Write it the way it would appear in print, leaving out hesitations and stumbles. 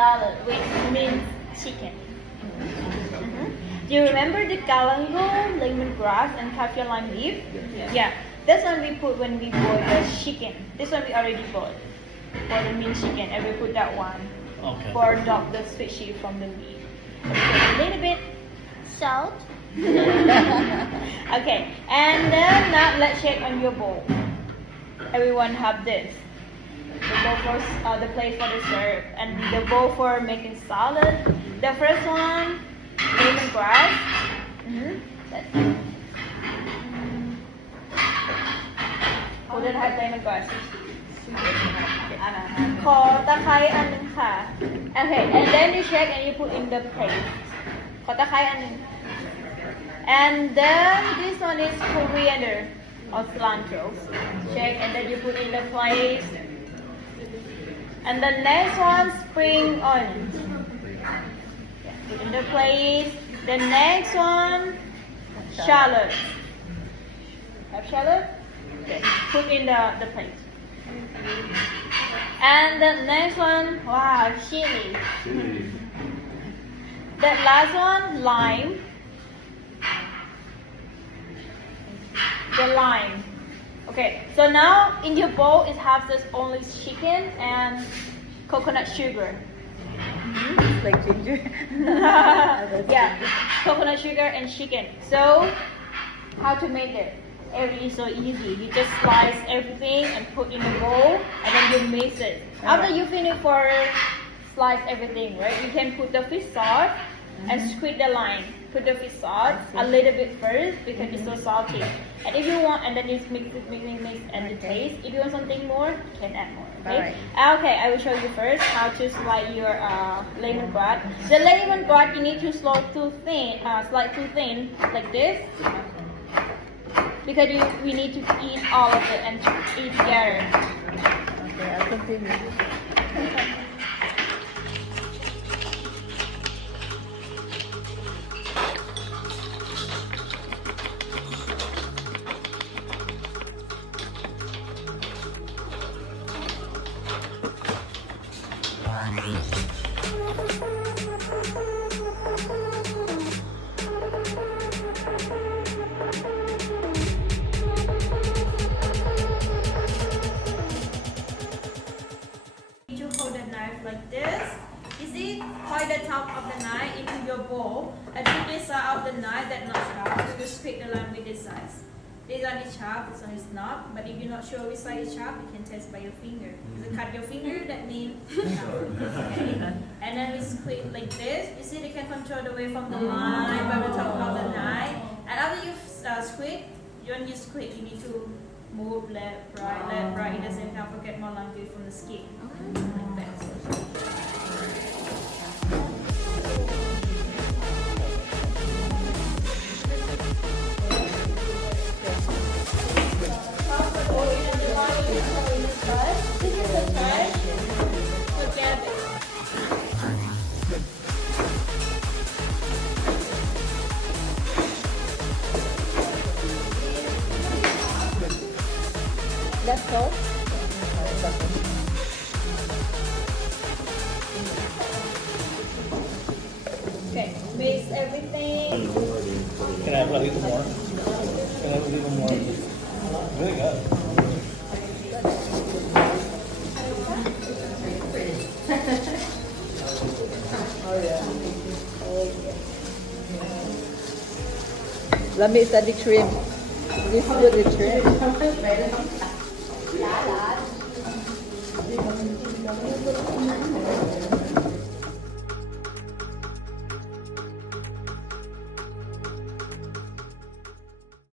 salad with minced chicken. Do you remember the galangal, lemongrass, and kaffir lime leaf? Yeah. This one we put when we boil the chicken. This one we already boiled for the minced chicken, and we put that one for the sweet chili from the meat. A little bit salt. Okay, and then now let's check on your bowl. Everyone have this. The bowl for the plate for the syrup, and the bowl for making salad. The first one, lemongrass. That's it. Who didn't have lemongrass? ขอตะไคร้อันนึงค่ะ Okay, and then you check and you put in the plate. ขอตะไคร้อันนึง And then this one is coriander or cilantro. Check and then you put in the plate. And the next one, spring onion. Put in the plate. The next one, shallot. Have shallot? Okay. Put in the plate. And the next one, wow, chili. The last one, lime. The lime. Okay, so now in your bowl it has this only chicken and coconut sugar. It's like ginger. Yeah, coconut sugar and chicken. So, how to make it? It's so easy. You just slice everything and put in the bowl, and then you mix it. After you finish for slice everything, right? You can put the fish sauce and squeeze the lime. Put the fish sauce a little bit first because it's so salty. And if you want, and then you mix and the taste. If you want something more, you can add more. Okay. Okay, I will show you first how to slice your lemongrass. The lemongrass you need to slice too thin, like this. Because we need to eat all of it and eat together. Okay, I'll continue. You hold the knife like this. You see, point the top of the knife into your bowl, and put this side of the knife that's not sharp. You just pick the line with this size. This one is sharp, this one is not. But if you're not sure which side is sharp, you can test by your finger. If you cut your finger, that means sharp. Okay. And then we squeeze like this. You see, they can control the way from the line by the top of the knife. And after you squeeze, when you squeeze, you need to move left, right, at the same time. Forget more longevity from the skin. Like that. This is the trash. Together. That's all? Okay, mix everything. Can I have a little more? Can I have a little more? Really good. Oh yeah. Let me add the trim. This is the trim.